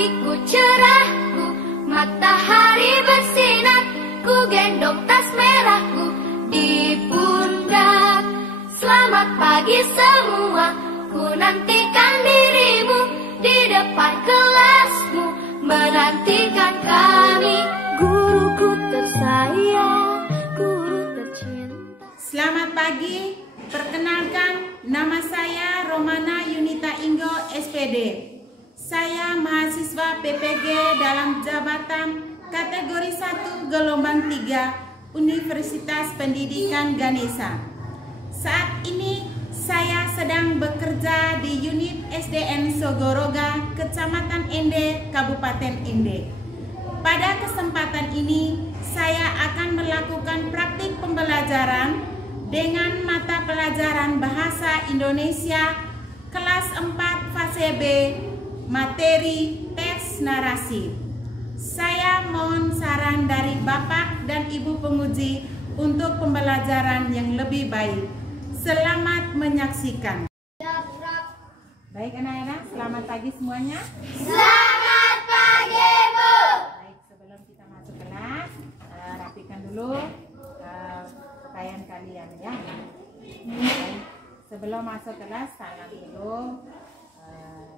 hatiku cerahku, matahari bersinar, ku gendong tas merahku di pundak. Selamat pagi semua, ku nantikan dirimu di depan kelasmu, menantikan kami. Guruku tersayang, guru tercinta. Selamat pagi, perkenalkan nama saya Romana Yunita Inggo SPD. Saya mahasiswa PPG dalam jabatan kategori 1 gelombang 3 Universitas Pendidikan Ganesha. Saat ini saya sedang bekerja di unit SDN Sogoroga, Kecamatan Ende, Kabupaten Ende. Pada kesempatan ini saya akan melakukan praktik pembelajaran dengan mata pelajaran Bahasa Indonesia kelas 4 fase B, materi teks narasi. Saya mohon saran dari Bapak dan Ibu penguji untuk pembelajaran yang lebih baik. Selamat menyaksikan. Baik anak-anak, selamat pagi semuanya. Selamat pagi, Bu. Baik, sebelum kita masuk kelas, rapikan dulu pakaian kalian ya. Baik, sebelum masuk kelas, salam dulu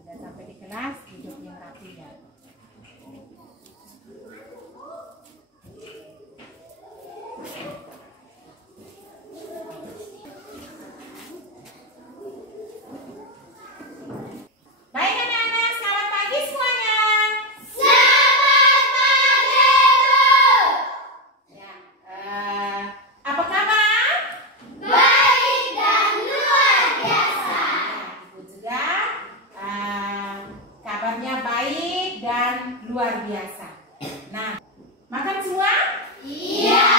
dan sampai di kelas duduk yang rapi ya. Baik anak-anak, selamat pagi semuanya. Selamat pagi, Bu. Ya, apa kabar? Baik dan luar biasa. Ibu juga kabarnya baik dan luar biasa. Nah, makan semua? Iya.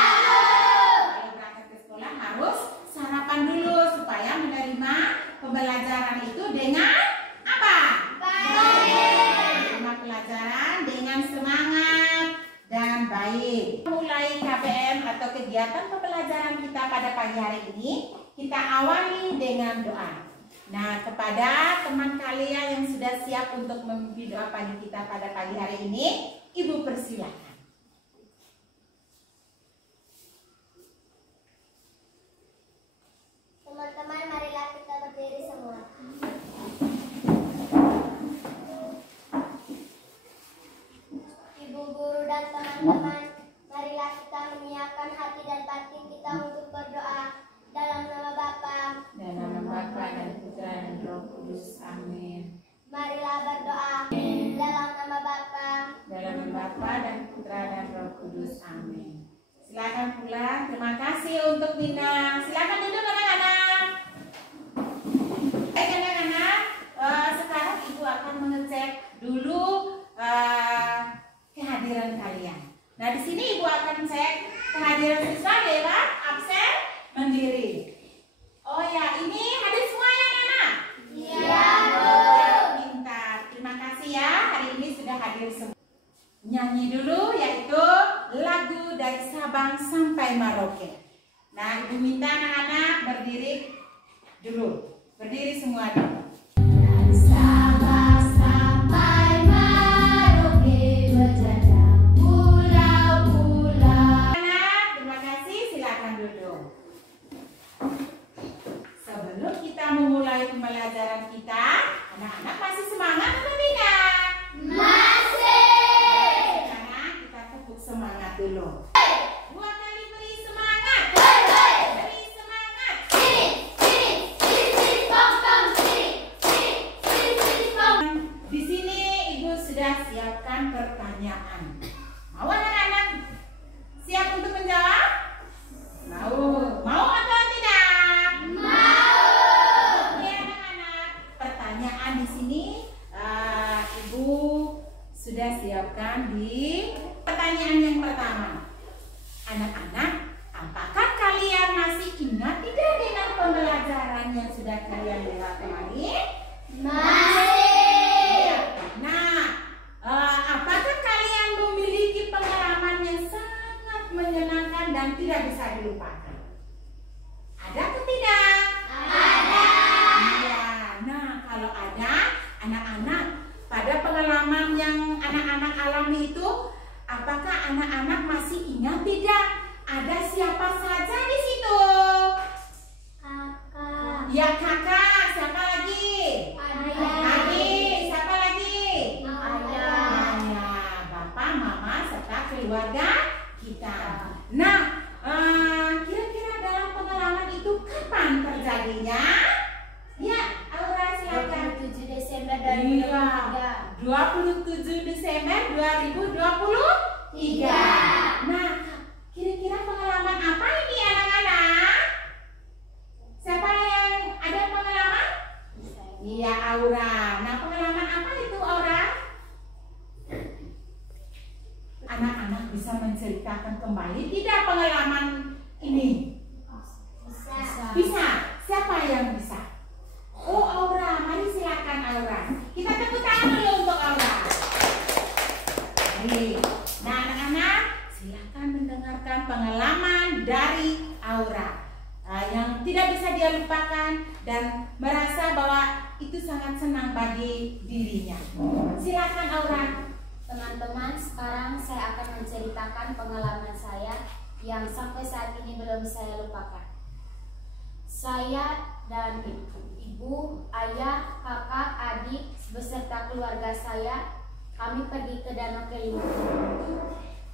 Kalau berangkat ke sekolah harus sarapan dulu supaya menerima pembelajaran itu dengan apa? Menerima pelajaran dengan semangat dan baik. Mulai KBM atau kegiatan pembelajaran kita pada pagi hari ini, kita awali dengan doa. Nah, kepada teman kalian yang sudah siap untuk memimpin doa pagi kita pada pagi hari ini, Ibu persilakan. Teman-teman, marilah kita berdiri semua. Ibu guru dan teman-teman, marilah kita menyiapkan hati dan batin kita untuk berdoa dalam nama Bapa. Dan nama Bapa dan Putra dan Roh Kudus. Amin. Marilah berdoa dalam nama Bapa. Dalam nama Bapa dan Putra dan Roh Kudus. Amin. Silakan pulang. Terima kasih untuk Nina. Silakan duduk anak-anak. Baik anak-anak, sekarang Ibu akan mengecek dulu kehadiran kalian. Nah, di sini Ibu akan cek kehadiran siswa lewat absen mandiri. Oh ya, ini hadir semua ya anak-anak? Iya, Bu. Pintar. Terima kasih ya, hari ini sudah hadir semua. Nyanyi dulu yaitu lagu dari Sabang sampai Merauke. Nah, Ibu minta anak-anak berdiri dulu. Berdiri semua dulu. Sabang sampai Merauke berjajah pulau-pulau. Anak, terima kasih. Silakan duduk. Sebelum kita memulai pembelajaran kita, anak-anak masih semangat atau tidak? Masih. Sekarang kita tepuk semangat dulu. Dua kali beri semangat. Hei. Beri semangat. Sini, sini, sini, sini, pom, pom, sini, sini, sini, sini, pom. Di sini Ibu sudah siapkan pertanyaan. Mau anak-anak siap untuk menjawab? Mau. Mau atau tidak? Mau. Oke anak-anak, pertanyaan di sini Ibu sudah siapkan di pertanyaan yang pertama. Anak-anak, apakah kalian masih ingat tidak dengan pembelajaran yang sudah kalian lewat kemarin? Masih. Nah, apakah kalian memiliki pengalaman yang sangat menyenangkan dan tidak bisa dilupakan? Ada atau tidak? Ada. Iya. Nah, kalau ada, anak-anak pada pengalaman yang alami itu, apakah anak-anak masih ingat tidak? Ada siapa saja di situ? Kakak. Ya, kakak. Siapa lagi? Adik. Siapa lagi? Ayah. Bapak, mama, serta keluarga kita. Nah, kira-kira dalam pengalaman itu kapan terjadinya? Ya, Aura silakan. 27 Desember Iya, 2023. 27 Desember 2023. Nah, kira-kira pengalaman apa ini anak-anak? Siapa yang ada pengalaman? Iya, Aura. Nah, pengalaman apa itu, Aura? Anak-anak bisa menceritakan kembali tidak pengalaman ini? Bisa. Siapa yang bisa? Oh, Aura. Mari silakan, Aura. Kita tepuk tangan dulu untuk Aura. Baik. Nah, anak-anak, silakan mendengarkan pengalaman dari Aura yang tidak bisa dia lupakan dan merasa bahwa itu sangat senang bagi dirinya. Silakan, Aura. Teman-teman, sekarang saya akan menceritakan pengalaman saya yang sampai saat ini belum saya lupakan. Saya dan ibu, ayah, kakak, adik, beserta keluarga saya, kami pergi ke Danau Kelimutu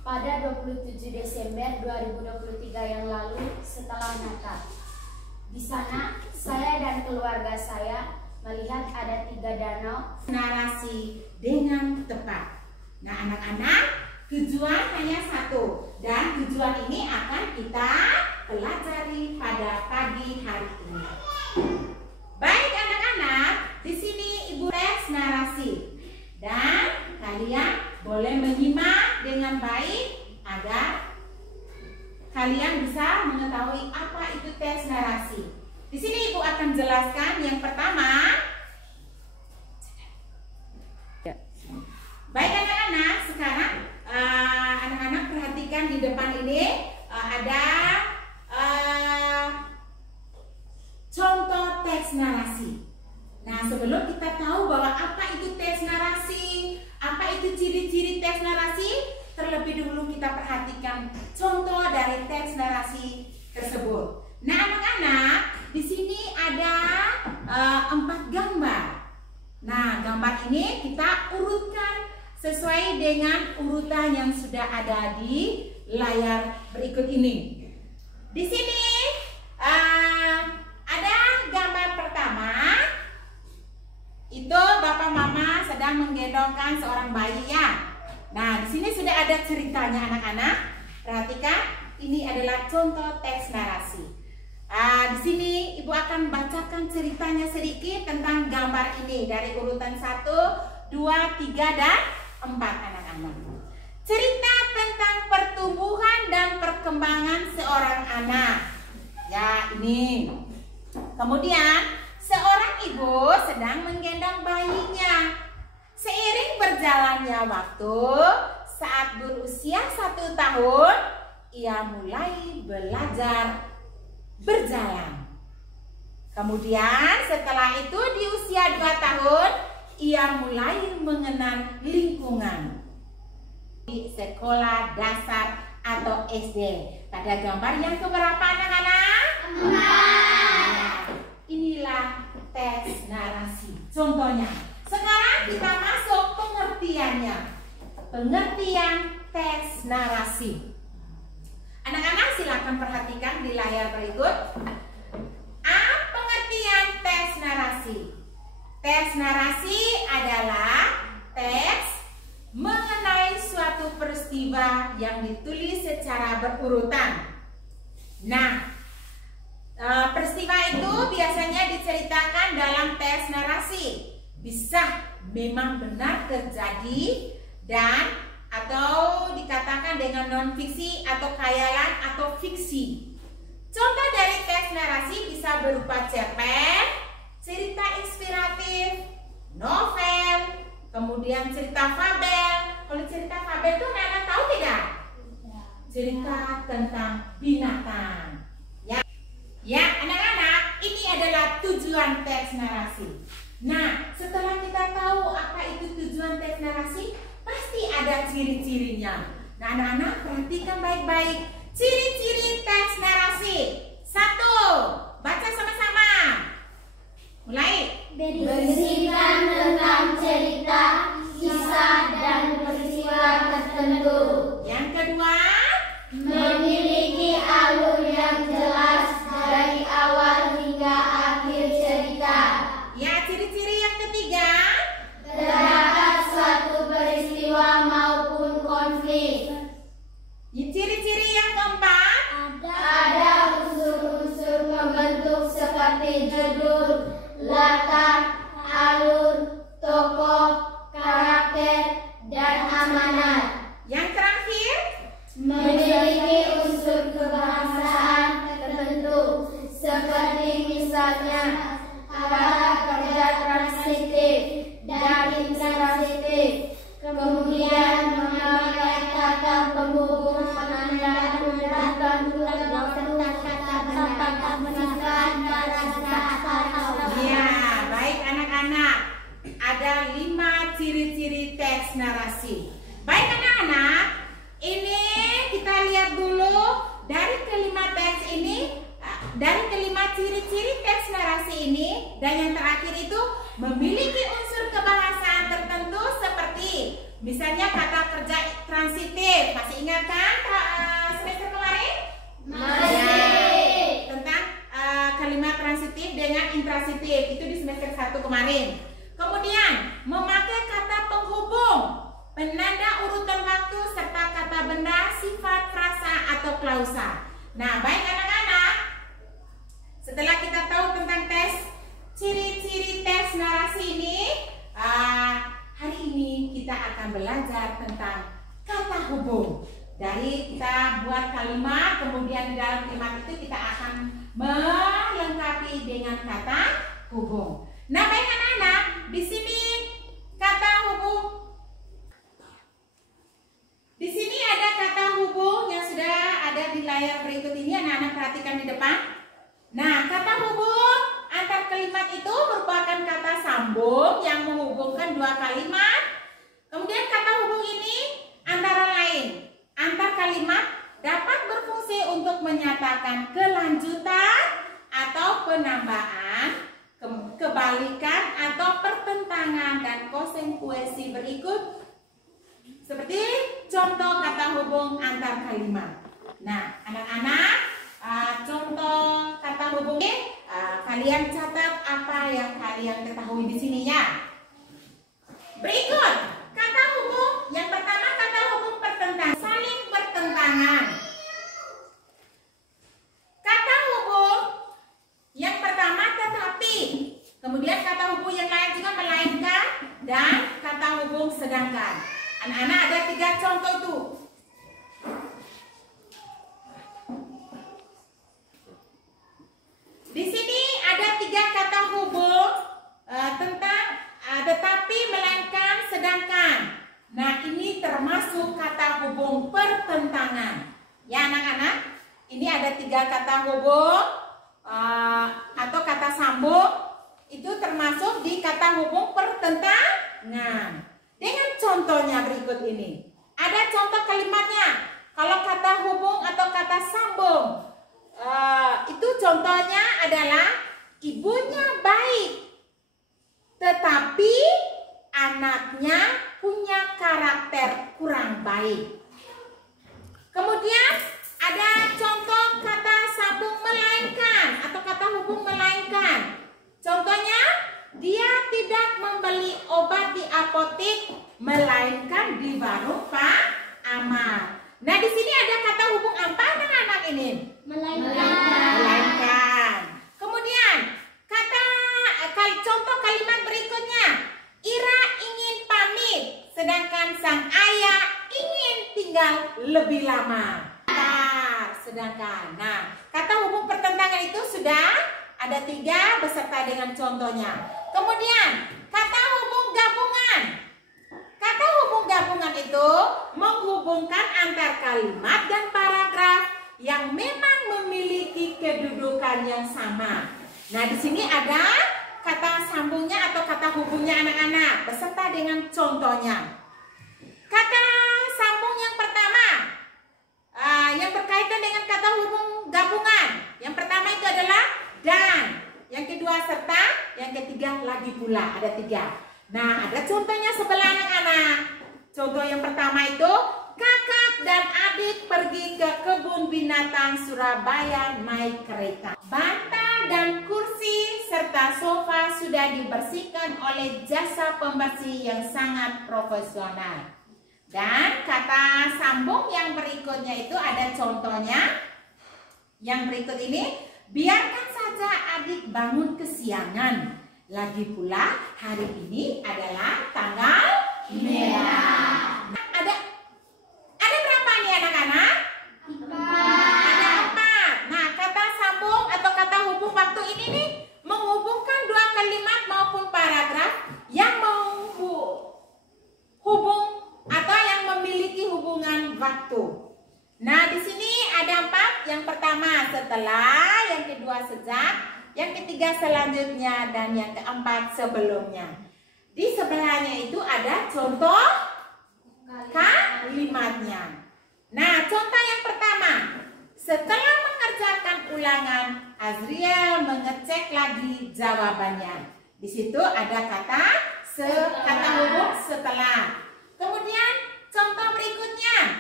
pada 27 Desember 2023 yang lalu setelah Natal. Di sana, saya dan keluarga saya melihat ada 3 danau. Narasi dengan tepat. Nah, anak-anak, tujuan hanya satu dan tujuan ini akan kita pelajari pada pagi hari ini. Baik anak-anak, di sini Ibu tes narasi dan kalian boleh menyimak dengan baik agar kalian bisa mengetahui apa itu tes narasi. Di sini Ibu akan jelaskan yang pertama. Baik anak-anak, sekarang anak-anak perhatikan di depan ini ada contoh teks narasi. Nah, sebelum kita tahu bahwa apa itu teks narasi, apa itu ciri-ciri teks narasi, terlebih dahulu kita perhatikan contoh dari teks narasi tersebut. Nah, anak-anak, di sini ada 4 gambar. Nah, gambar ini kita urutkan sesuai dengan urutan yang sudah ada di layar berikut ini. Di sini ada gambar pertama. Itu bapak mama sedang menggendongkan seorang bayi ya. Nah, di sini sudah ada ceritanya anak-anak. Perhatikan, ini adalah contoh teks narasi. Di sini Ibu akan bacakan ceritanya sedikit tentang gambar ini dari urutan 1, 2, 3, dan 4 anak-anak. Cerita tentang pertumbuhan dan perkembangan seorang anak. Ya, ini. Kemudian seorang ibu sedang menggendong bayinya. Seiring berjalannya waktu, saat berusia 1 tahun, ia mulai belajar berjalan. Kemudian setelah itu di usia 2 tahun, ia mulai mengenal lingkungan di sekolah dasar atau SD. Pada gambar yang keberapa anak-anak? Inilah teks narasi. Contohnya. Sekarang kita masuk pengertiannya. Pengertian teks narasi. Anak-anak silakan perhatikan di layar berikut. Pengertian teks narasi. Teks narasi adalah teks mengenai suatu peristiwa yang ditulis secara berurutan. Nah, peristiwa itu biasanya diceritakan dalam teks narasi. Bisa memang benar terjadi dan atau dikatakan dengan non-fiksi atau khayalan atau fiksi. Contoh dari teks narasi bisa berupa cerpen, cerita inspiratif, novel, kemudian cerita fabel. Kalau cerita fabel itu anak-anak tahu tidak? Cerita tentang binatang. Ya, anak-anak, ini adalah tujuan teks narasi. Nah, setelah kita tahu apa itu tujuan teks narasi, pasti ada ada ciri-cirinya. Nah, anak-anak perhatikan baik-baik. Ciri-ciri teks narasi. 1. Baca sama-sama. Mulai. Berisikan tentang cerita, kisah, dan peristiwa tertentu. Yang kedua, Memiliki alur yang jelas dari awal hingga akhir cerita. ya, ciri-ciri yang ketiga, Terdapat suatu peristiwa maupun konflik. ciri-ciri yang keempat, Ada unsur-unsur pembentuk seperti judul, latar, alur, tokoh, karakter, dan amanat. yang terakhir, Memiliki unsur kebahasaan tertentu, seperti misalnya kata kerja transitif dan intransitif. Kemudian memakai kata penghubung penanda menunjukkan kata bersifat atau ya, baik anak-anak. Ada 5 ciri-ciri teks narasi. Baik anak-anak, ini kita lihat dulu dari kelima teks ini, dari kelima ciri-ciri teks narasi ini, dan yang terakhir itu memiliki unsur kebahasaan tertentu seperti misalnya kata kerja transitif. Masih ingat kan semester kemarin? Ya, tentang kalimat transitif dengan intransitif itu di semester 1 kemarin. Kemudian memakai kata penghubung, penanda urutan waktu, serta kata benda, sifat, frasa, atau klausa. Nah, baik anak-anak, setelah kita tahu tentang ciri-ciri teks narasi ini, hari ini kita akan belajar tentang kata hubung. Dari kita buat kalimat, kemudian di dalam kalimat itu kita akan melengkapi dengan kata hubung. Nah, baik anak-anak, di sini kata hubung. Di sini ada kata hubung yang sudah ada di layar berikut ini. Anak-anak perhatikan di depan. Nah, kata hubung antar kalimat itu merupakan kata sambung yang menghubungkan dua kalimat. Kemudian kata hubung ini antara lain antar kalimat dapat berfungsi untuk menyatakan kelanjutan atau penambahan, kebalikan atau pertentangan dan konsekuensi berikut. Seperti contoh kata hubung antar kalimat. Nah, anak-anak, contoh kata hubung ini kalian catat apa yang kalian ketahui di sini ya. Berikut kata hubung. Yang pertama kata hubung pertentangan, saling bertentangan. Kata hubung yang pertama tetapi, kemudian kata hubung yang lain juga melainkan, dan kata hubung sedangkan. Anak-anak ada 3 contoh tuh. Di sini ada 3 kata hubung tentang tetapi, melainkan, sedangkan. Nah, ini termasuk kata hubung pertentangan. Ya anak-anak, ini ada 3 kata hubung atau kata sambung. Itu termasuk di kata hubung pertentangan. Dengan contohnya berikut ini. Ada contoh kalimatnya. Kalau kata hubung atau kata sambung, itu contohnya adalah ibunya baik, tetapi anaknya punya karakter kurang baik. Kemudian ada contoh kata sambung melainkan atau kata hubung melainkan. Contohnya, dia tidak membeli obat di apotek, melainkan di warung Pak Amal. Nah, di sini ada kata hubung apa anak-anak ini? Melainkan. Kemudian contoh kalimat berikutnya, Ira ingin pamit, sedangkan sang ayah ingin tinggal lebih lama. Sedangkan. Nah, kata hubung pertentangan itu sudah ada 3 beserta dengan contohnya. Kemudian kata hubung gabungan. Kata hubung gabungan itu menghubungkan antar kalimat dan paragraf yang memang memiliki kedudukan yang sama. Nah, di sini ada kata sambungnya atau kata hubungnya anak-anak beserta dengan contohnya. Kata pula, ada 3. Nah, ada contohnya sebelah anak-anak. Contoh yang pertama itu, kakak dan adik pergi ke kebun binatang Surabaya naik kereta. Bantal dan kursi serta sofa sudah dibersihkan oleh jasa pembersih yang sangat profesional. Dan kata sambung yang berikutnya itu ada contohnya. Yang berikut ini, biarkan saja adik bangun kesiangan. Lagi pula hari ini adalah tanggal merah. Ada berapa nih anak-anak? 4. Ada 4. Nah, kata sambung atau kata hubung waktu ini nih menghubungkan 2 kalimat maupun paragraf yang menghubung atau yang memiliki hubungan waktu. Nah, di sini ada 4. Yang pertama setelah, yang kedua sejak, yang ketiga selanjutnya, dan yang keempat sebelumnya. Di sebelahnya itu ada contoh kalimatnya. Nah, contoh yang pertama. Setelah mengerjakan ulangan, Azriel mengecek lagi jawabannya. Di situ ada kata hubung setelah. Kemudian contoh berikutnya.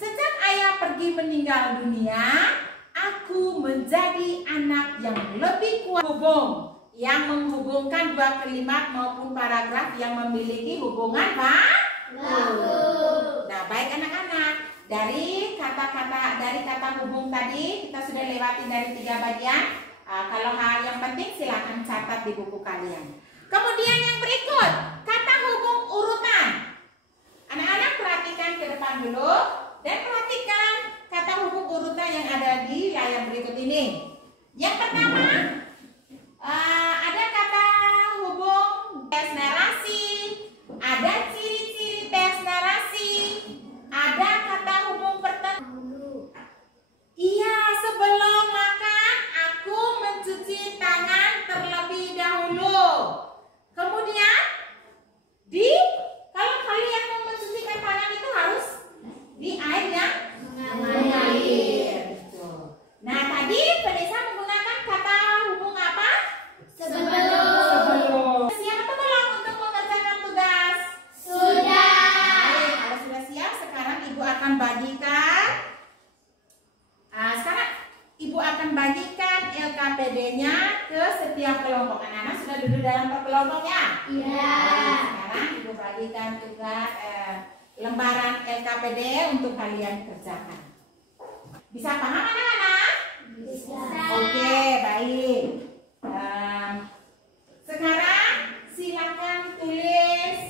Sejak ayah pergi meninggal dunia, aku menjadi anak yang lebih kuat. Hubung yang menghubungkan 2 kalimat maupun paragraf yang memiliki hubungan waktu. Nah, baik anak-anak, dari kata hubung tadi kita sudah lewati dari 3 bagian. Kalau hal yang penting silakan catat di buku kalian. Kemudian yang berikut, kata hubung urutan. Anak-anak perhatikan ke depan dulu dan perhatikan kata hubung urutan yang ada di layar berikut ini. Yang pertama, ada kata hubung teks narasi, ada ciri-ciri teks narasi, ada kata hubung pertanyaan. Iya, sebelum makan aku mencuci tangan terlebih dahulu. Kemudian kalau kalian mau mencucikan tangan itu harus di air yang mengalir. Nah, tadi Vanessa menggunakan kata hubung apa? Sebelum. Siap atau belum untuk mengerjakan tugas? Sudah. Baik, kalau sudah siap, sekarang Ibu akan bagikan. Sekarang Ibu akan bagikan LKPD-nya ke setiap kelompok. Anak-anak sudah duduk dalam kelompoknya? Iya. Sekarang Ibu bagikan tugas lembaran LKPD untuk kalian kerjakan. Bisa paham anak-anak? Bisa. Oke, baik. Sekarang silakan tulis.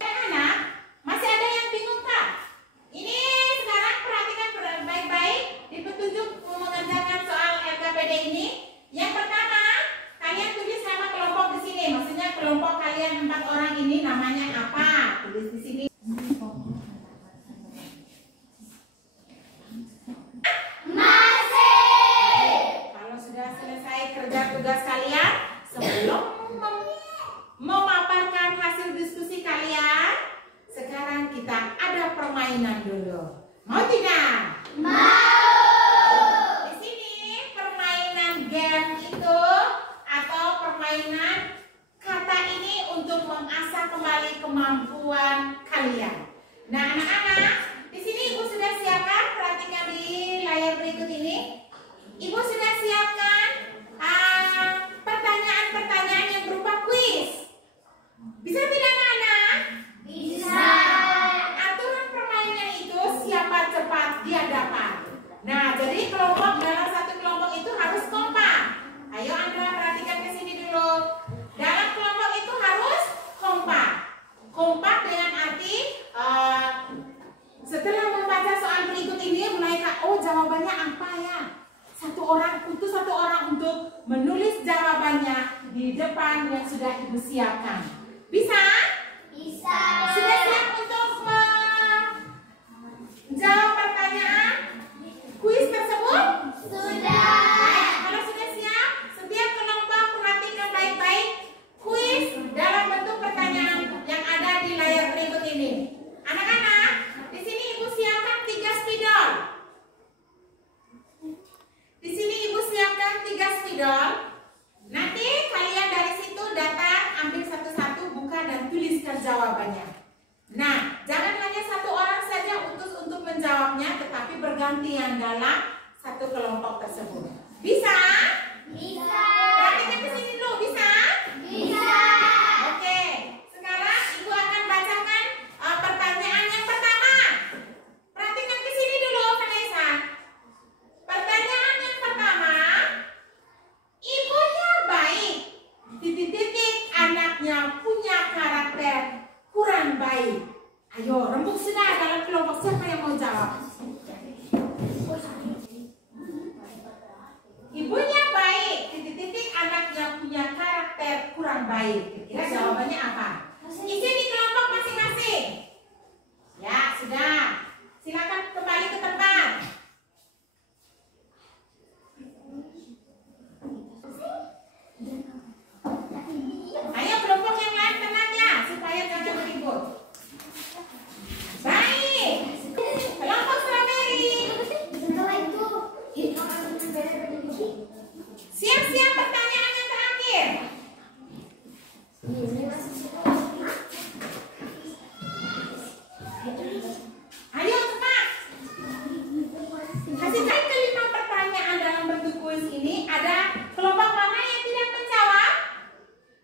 Anak-anak, masih ada yang bingung Kak? Ini sekarang perhatikan baik-baik di petunjuk mengerjakan soal LKPD ini. Yang pertama, kalian tulis nama kelompok di sini. Maksudnya kelompok kalian 4 orang ini namanya apa? Tulis di sini. Kalau sudah selesai kerja tugas kalian, sebelum memaparkan hasil diskusi kalian, sekarang kita ada permainan dulu. Mau tidak? Mau. Di sini permainan game itu atau permainan kata ini untuk mengasah kembali kemampuan kalian. Nah, anak-anak, di sini Ibu sudah siapkan, perhatikan di layar berikut ini. Ibu sudah siapkan pertanyaan-pertanyaan yang berupa kuis. Bisa tidak anak-anak? Bisa. Aturan permainan itu siapa cepat dia dapat. Nah, jadi kelompok dalam satu kelompok itu harus kompak. Ayo Andra perhatikan ke sini dulu. Dalam kelompok itu harus kompak. Kompak dengan arti setelah membaca soal berikut ini mulai jawabannya apa ya? Satu orang untuk menulis jawabannya di depan yang sudah Ibu siapkan. Bisa? Bisa. Sudah siap untuk menjawab pertanyaan kuis tersebut? Sudah. Baik, kalau sudah siap, setiap kelompok perhatikan baik-baik kuis dalam bentuk pertanyaan yang ada di layar berikut ini. Anak-anak, di sini Ibu siapkan 3 spidol. Di sini Ibu siapkan 3 spidol. Nanti kalian dari situ kelompoknya, tetapi bergantian dalam satu kelompok tersebut. Bisa? Bisa. Perhatikan ke sini dulu, bisa? Bisa. Oke, sekarang Ibu akan bacakan pertanyaan yang pertama. Perhatikan ke sini dulu, Vanessa. Pertanyaan yang pertama, ibunya baik, titik-titik, anaknya punya karakter kurang baik. Ayo, rembuk sudah dalam kelompok, siapa yang mau jawab? Ibunya baik, titik-titik, anaknya punya karakter kurang baik. Kira-kira jawabannya apa? Isi di kelompok masing-masing. Ya, sudah. Silakan kembali ke tempat. Ayo kelompok yang lain tenang ya, supaya jangan ribut. Baik. Kelompok strawberry. Siap-siap pertanyaan yang terakhir. Ayo cepat. Kasih saya kelima pertanyaan dalam bentuk kuis ini. Ada kelompok mana yang tidak menjawab?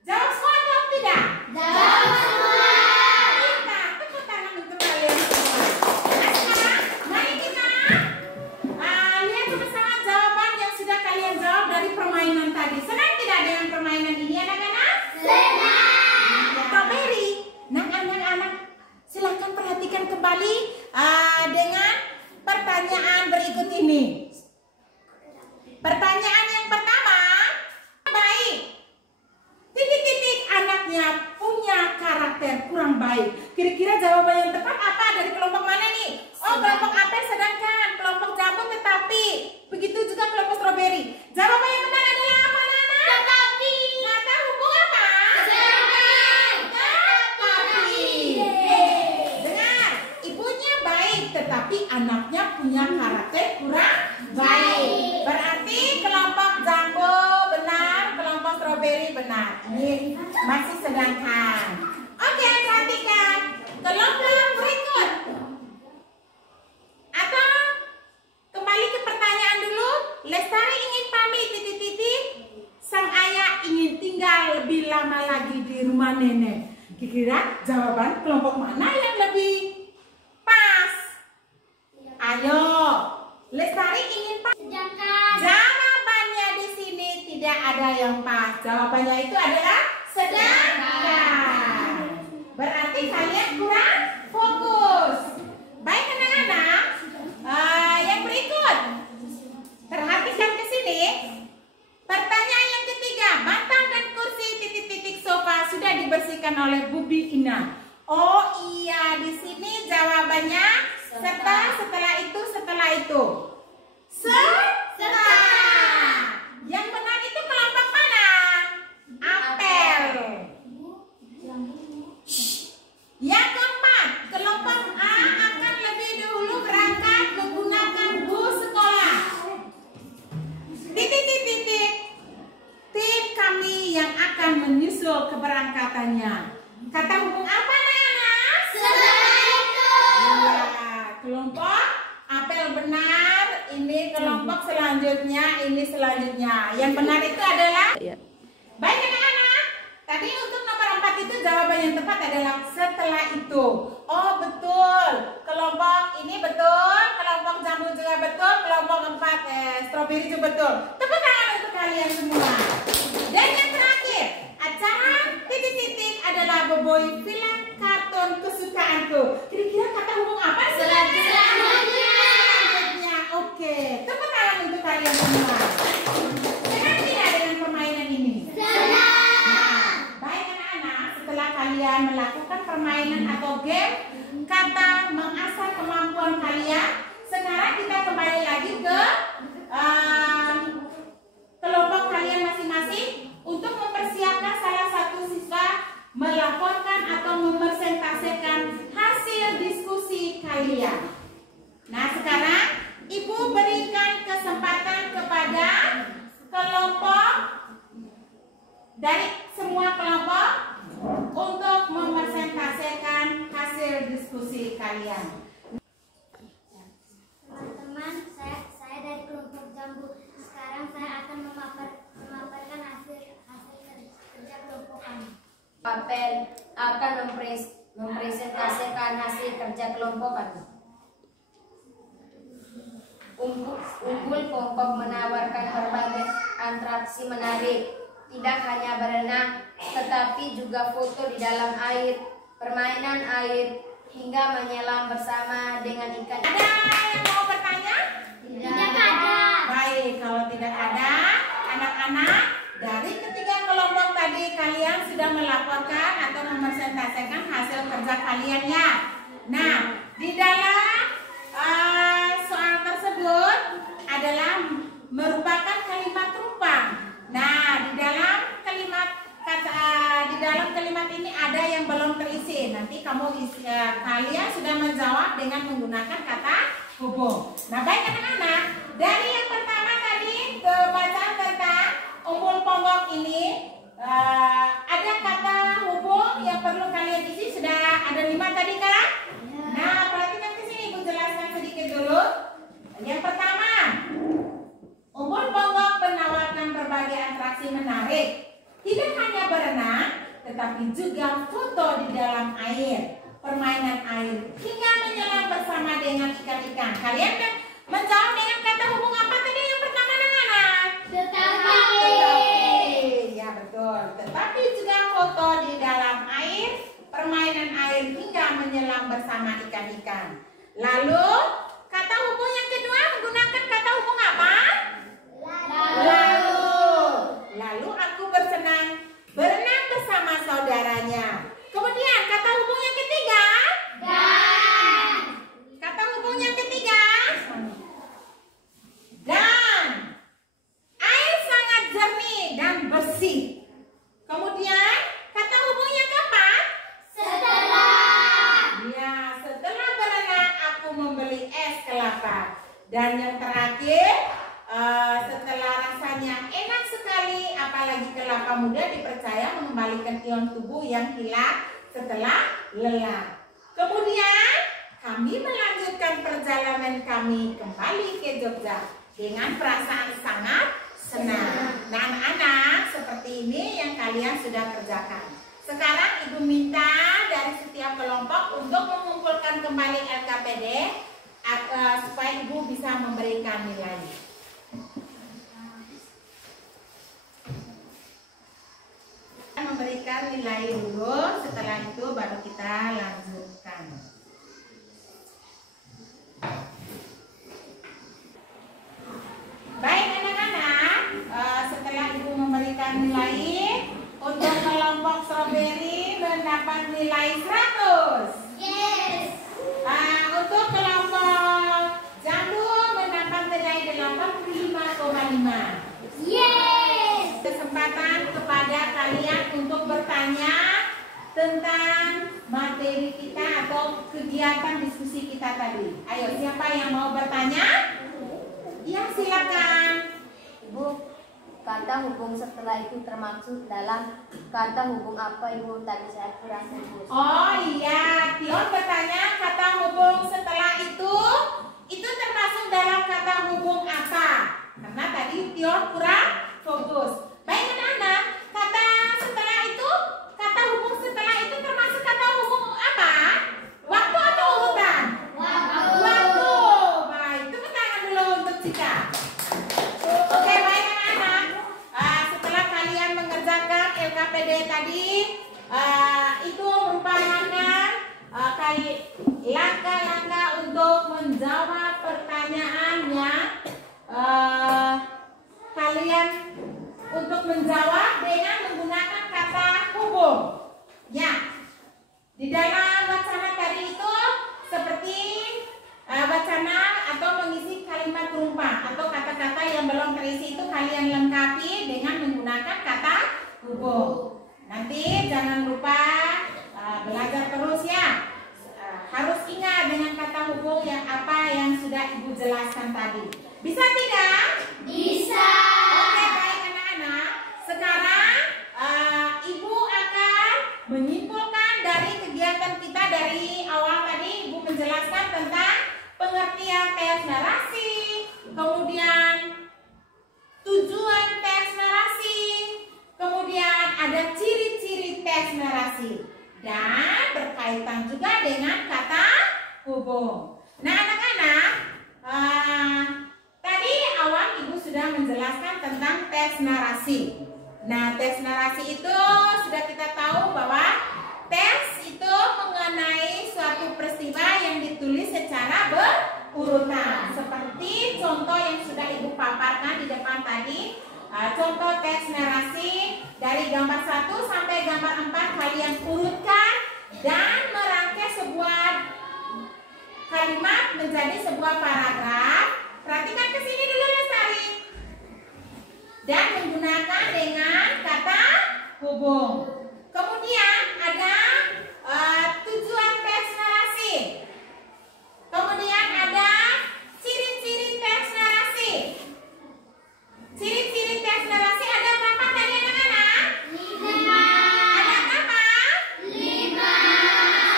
Jawab semua atau tidak? Jawab semua. Kita tepuk tangan untuk kalian semua. Nah sekarang mari kita lihat bersama jawaban yang sudah kalian jawab dari permainan tadi. Senang tidak dengan permainan ini anak-anak? Senang. Strawberry. Nah anak-anak silakan perhatikan kembali dengan pertanyaan berikut ini. Pertanyaan yang pertama, baik. Titik-titik, anaknya punya karakter kurang baik. Kira-kira jawaban yang tepat apa dari kelompok mana nih? Oh, kelompok apel sedangkan kelompok jambu tetapi. Begitu juga kelompok strawberry. Jawaban yang benar adalah apa, Nana? Tetapi. Kata hubung apa? Sedangkan. Tetapi. Dengar, ibunya baik tetapi anaknya punya karakter kurang baik. Berarti kelompok jambu benar, kelompok strawberry benar. Ini masih sedangkan. Oke, perhatikan kelompok berikut. Atau kembali ke pertanyaan dulu. Lestari ingin pamit titik-titik. Sang ayah ingin tinggal lebih lama lagi di rumah nenek. Kira-kira jawaban kelompok mana yang lebih pas? Ayo, Lestari ingin pamit. Sedangkan. Jawabannya di sini tidak ada yang pas. Jawabannya itu adalah sedangkan. Berarti kalian kurang fokus. Baik anak-anak, yang berikut. Perhatikan ke sini. Pertanyaan yang ketiga, batang dan kursi titik-titik sofa sudah dibersihkan oleh Bu Ina. Oh iya, di sini jawabannya setelah itu. Setelah. Yang benar itu kelompok mana? Apel. Yang keempat, kelompok A akan lebih dahulu berangkat menggunakan bus sekolah. Titik-titik. Tim kami yang akan menyusul keberangkatannya. Kata hubung apa, Nana? Setelah itu. Iya, kelompok apel benar. Ini kelompok selanjutnya, ini selanjutnya. Yang benar itu adalah baik anak-anak. Tadi untuk nomor 4 itu jawaban yang tepat adalah setelah itu. Oh betul, kelompok ini betul, kelompok jambu juga betul, kelompok 4 strawberry juga betul. Tepuk tangan untuk kalian semua. Dan yang terakhir, acara titik-titik adalah Boboiboy film kartun kesukaanku. Kira-kira kata hubung apa? Selanjutnya. Oke, tepuk tangan untuk kalian semua. Senang tidak dengan permainan ini? Senang. Baik anak-anak, setelah kalian melakukan permainan atau game kata mengasah kemampuan kalian, sekarang kita kembali lagi ke kelompok kalian masing-masing untuk mempersiapkan salah satu siswa melaporkan atau mepresentasikan hasil diskusi kalian. Nah sekarang Ibu berikan kesempatan kepada kelompok dari semua kelompok untuk mempresentasikan hasil diskusi kalian. mempresentasikan hasil kerja kelompok kami. Umbul kelompok menawarkan berbagai atraksi menarik, tidak hanya berenang, tetapi juga foto di dalam air, permainan air, hingga menyelam bersama dengan ikan. Ada yang mau bertanya? Tidak ada. Baik, kalau tidak ada, anak-anak, dari ketiga kelompok tadi kalian sudah melaporkan atau mempresentasikan hasil kerja kalian ya. Nah, di dalam soal tersebut adalah merupakan kalimat rumpang. Nah, di dalam kalimat ini ada yang belum terisi. Nanti kalian sudah menjawab dengan menggunakan kata hubung. Nah, baik anak-anak, dari yang pertama tadi bacaan tentang umbul ponggok ini ada kata hubung yang perlu kalian isi. Sudah ada 5 tadi kan? Nah, perhatikan ke sini, Ibu jelaskan sedikit dulu. Yang pertama, umbul ponggok menawarkan berbagai atraksi menarik. Tidak hanya berenang, tetapi juga foto di dalam air, permainan air, hingga menyelam bersama dengan ikan-ikan. Kalian kan menjawab dengan kata hubung apa tadi yang pertama anak-anak? Tetapi. Ya betul. Tetapi juga foto di dalam air, permainan air, hingga menyelam bersama ikan-ikan. Lalu kata hubung yang kedua menggunakan kata hubung apa? Lalu aku berenang bersama saudaranya. Kemudian kata hubung yang ketiga? Dan. Kata hubung yang ketiga? Dan. Air sangat jernih dan bersih. Kemudian kata hubung yang keempat? Setelah. Ya, setelah berenang aku membeli es kelapa. Dan yang terakhir, setelah rasanya enak sekali, apalagi kelapa muda dipercaya mengembalikan ion tubuh yang hilang setelah lelah. Kemudian kami melanjutkan perjalanan kami kembali ke Jogja dengan perasaan sangat senang. Nah anak-anak, seperti ini yang kalian sudah kerjakan. Sekarang Ibu minta dari setiap kelompok untuk mengumpulkan kembali LKPD supaya Ibu bisa memberikan nilai. Memberikan nilai dulu, setelah itu baru kita lanjutkan. Baik anak-anak, setelah Ibu memberikan nilai, untuk kelompok strawberry mendapat nilai 100. Yes. Untuk kelompok jambu mendapat nilai 85,5. Yes. Kesempatan kepada kalian untuk bertanya tentang materi kita atau kegiatan diskusi kita tadi. Ayo, siapa yang mau bertanya? Ya, silakan. Ibu, kata hubung setelah itu termaksud dalam kata hubung apa, Ibu? Tadi saya kurang fokus. Oh iya, Tion bertanya kata hubung setelah itu termasuk dalam kata hubung apa? Karena tadi Tion kurang fokus. Baik anak-anak, kata setelah itu, kata hubung setelah itu termasuk kata hubung apa? Waktu atau urutan? Waktu. Baik, tepuk tangan dulu untuk Cika. Oke, baik anak-anak. Setelah kalian mengerjakan LKPD tadi, itu merupakan langkah-langkah untuk menjawab pertanyaannya. Kalian untuk menjawab dengan menggunakan kata hubung. Ya, di dalam wacana tadi itu seperti wacana atau mengisi kalimat rumpang atau kata-kata yang belum terisi itu kalian lengkapi dengan menggunakan kata hubung. Nanti jangan lupa belajar terus ya. Harus ingat dengan kata hubung yang apa yang sudah Ibu jelaskan tadi. Bisa tidak? Bisa. Oke, baik anak-anak. Sekarang Ibu akan menyimpulkan dari kegiatan kita dari awal tadi. Ibu menjelaskan tentang pengertian teks narasi, kemudian tujuan teks narasi, kemudian ada ciri-ciri teks narasi. Dan urutan. Seperti contoh yang sudah Ibu paparkan di depan tadi. Contoh teks narasi dari gambar 1 sampai gambar 4 kalian urutkan dan merangkai sebuah kalimat menjadi sebuah paragraf. Perhatikan ke sini dulu Lestari. Dan menggunakan dengan kata hubung. Kemudian ada tujuan teks narasi. Kemudian ada ciri-ciri teks narasi. Ciri-ciri teks narasi ada berapa tadi anak-anak? 5. Ada berapa? 5.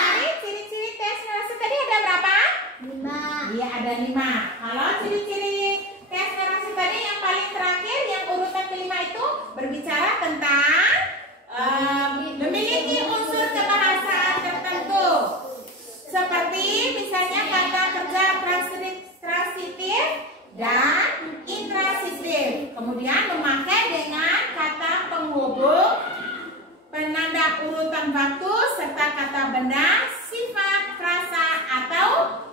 Hari ciri-ciri teks narasi tadi ada berapa? 5. Iya, ada 5. Kalau ciri-ciri teks narasi tadi yang paling terakhir, yang urutan kelima itu berbicara tentang memiliki unsur kebahasaan tertentu. Seperti misalnya kata kerja transitif dan intransitif. Kemudian memakai dengan kata penghubung, penanda urutan waktu, serta kata benda, sifat, frasa, atau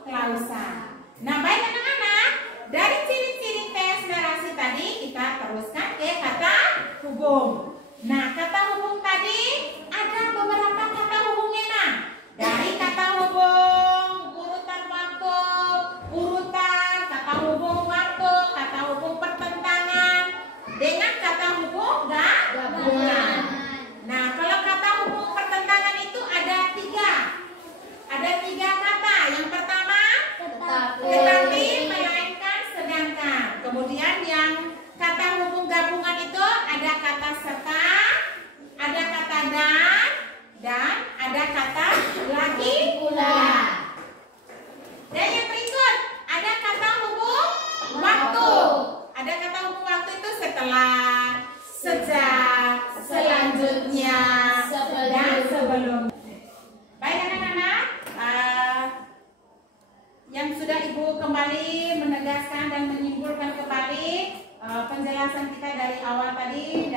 klausa. Nah, baik anak-anak, dari ciri-ciri teks narasi tadi kita teruskan ke kata hubung. Nah, kata hubung tadi ada beberapa kata hubung memang. Dari kata hubung urutan waktu, urutan, kata hubung waktu, kata hubung pertentangan, dengan kata hubung gabungan. Nah, kalau kata hubung pertentangan itu ada 3. Ada 3 kata. Yang pertama, tetapi, melainkan, sedangkan. Kemudian yang kata hubung gabungan itu ada kata serta, ada kata dan ada kata lagi pula. Dan yang berikut ada kata hubung waktu. Ada kata hubung waktu itu setelah, sejak, selanjutnya, dan sebelum. Baik anak-anak, yang sudah Ibu kembali menegaskan dan menyimpulkan kembali penjelasan kita dari awal tadi,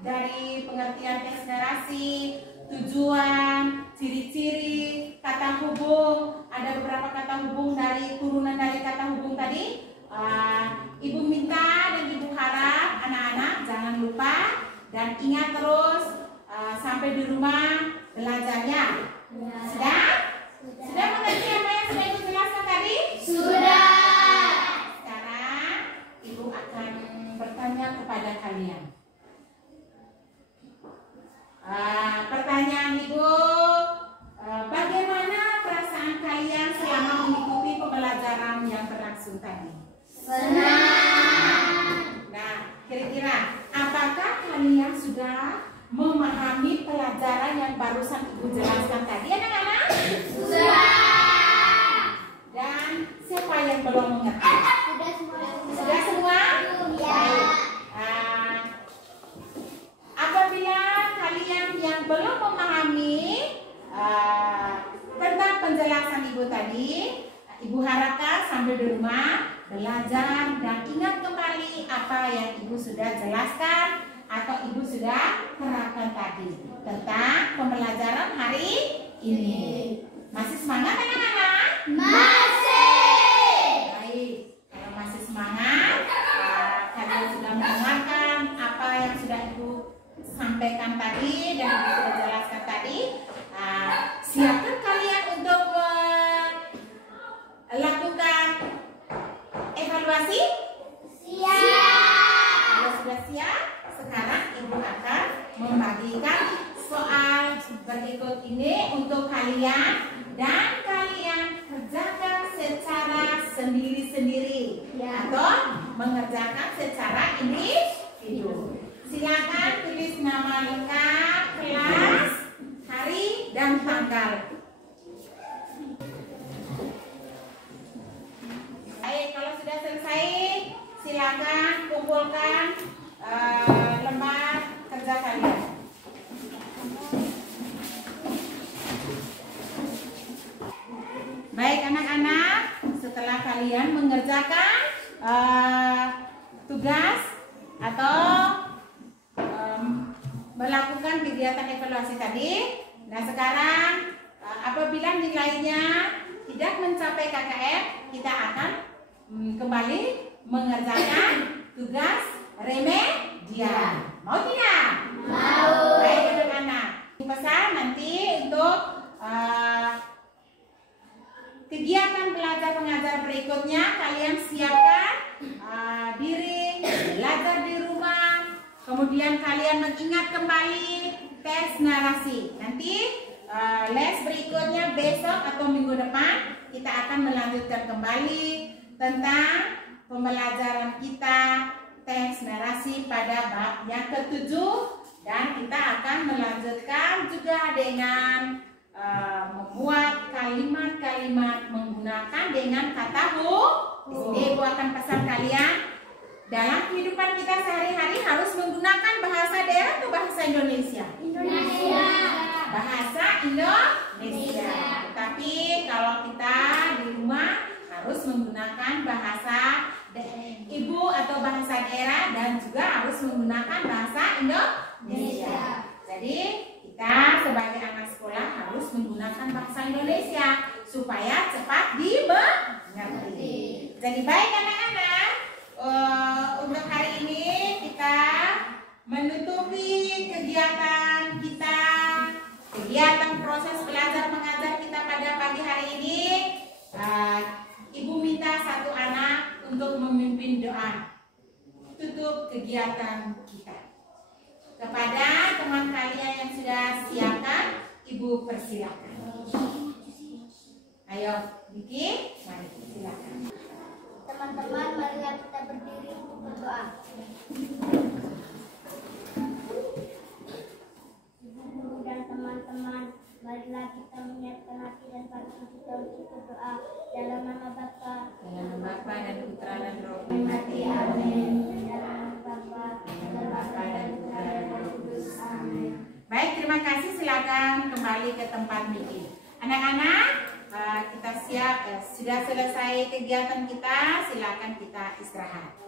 dari pengertian teks narasi, tujuan, ciri-ciri, kata hubung. Ada beberapa kata hubung dari turunan dari kata hubung tadi. Ibu minta dan Ibu harap anak-anak jangan lupa dan ingat terus sampai di rumah belajarnya. Sudah? Sudah mengerti apa yang sudah Ibu jelaskan tadi? Sudah. Sekarang Ibu akan bertanya kepada kalian. Pertanyaan Ibu, bagaimana perasaan kalian selama mengikuti pembelajaran yang berlangsung tadi? Senang. Nah, kira-kira apakah kalian sudah memahami pelajaran yang barusan Ibu jelaskan tadi, anak-anak? Sudah. Dan siapa yang belum mengerti? Sudah semua. Sudah semua? Ya. Apabila kalian yang belum memahami tentang penjelasan Ibu tadi, Ibu harapkan sambil di rumah belajar dan ingat kembali apa yang Ibu sudah jelaskan atau Ibu sudah terapkan tadi tentang pembelajaran hari ini. Masih semangat anak-anak? Masih. Baik, kalau masih semangat, kalian sudah mendengarkan apa yang sudah Ibu sampaikan tadi dan Ibu sudah jelaskan tadi. Siapkan kalian untuk melakukan evaluasi? Siap. Kalau sudah siap, sekarang Ibu akan membagikan soal berikut ini untuk kalian dan kalian kerjakan secara sendiri-sendiri atau mengerjakan secara individu. Silakan tulis nama lengkap, kelas, hari, dan tanggal. Baik, kalau sudah selesai, silakan kumpulkan lembar kerja kalian. Baik anak-anak, setelah kalian mengerjakan tugas atau melakukan kegiatan evaluasi tadi, nah sekarang apabila nilainya tidak mencapai KKM, kita akan kembali mengerjakan tugas remedial. Mau tidak? Mau. Baik anak-anak. Pesan nanti untuk kegiatan belajar mengajar berikutnya, kalian siapkan diri, belajar di rumah, kemudian kalian mengingat kembali tes narasi. Nanti les berikutnya besok atau minggu depan kita akan melanjutkan kembali tentang pembelajaran kita tes narasi pada bab yang ke-7, dan kita akan melanjutkan juga dengan membuat kalimat-kalimat menggunakan dengan kata hu. Ibu akan pesan kalian dalam kehidupan kita sehari-hari harus menggunakan bahasa daerah atau bahasa Indonesia? Indonesia. Bahasa Indonesia. Tapi kalau kita di rumah harus menggunakan bahasa ibu atau bahasa daerah, dan juga harus menggunakan bahasa Indonesia. Jadi kita sebagai anak sekolah harus menggunakan bahasa Indonesia supaya cepat dimengerti. Jadi baik anak-anak, untuk hari ini kita menutupi kegiatan kita, kegiatan proses belajar mengajar kita pada pagi hari ini. Ibu minta satu anak untuk memimpin doa tutup kegiatan kita. Kepada teman kalian yang sudah siapkan, Ibu persilakan. Ayo, Vicky, mari silakan. Teman-teman, marilah kita berdiri untuk berdoa. Ibu guru dan teman-teman, marilah kita menyiapkan hati dan pikiran kita untuk berdoa dalam nama Bapa, Dalam nama Bapa dan Putra dan Roh Mati, amin. Dalam nama Bapa, Dalam Bapa dan Putra dan Roh Kudus. Amin. Baik, terima kasih. Silakan kembali ke tempat meeting. Anak-anak, kita siap, sudah selesai kegiatan kita. Silakan kita istirahat.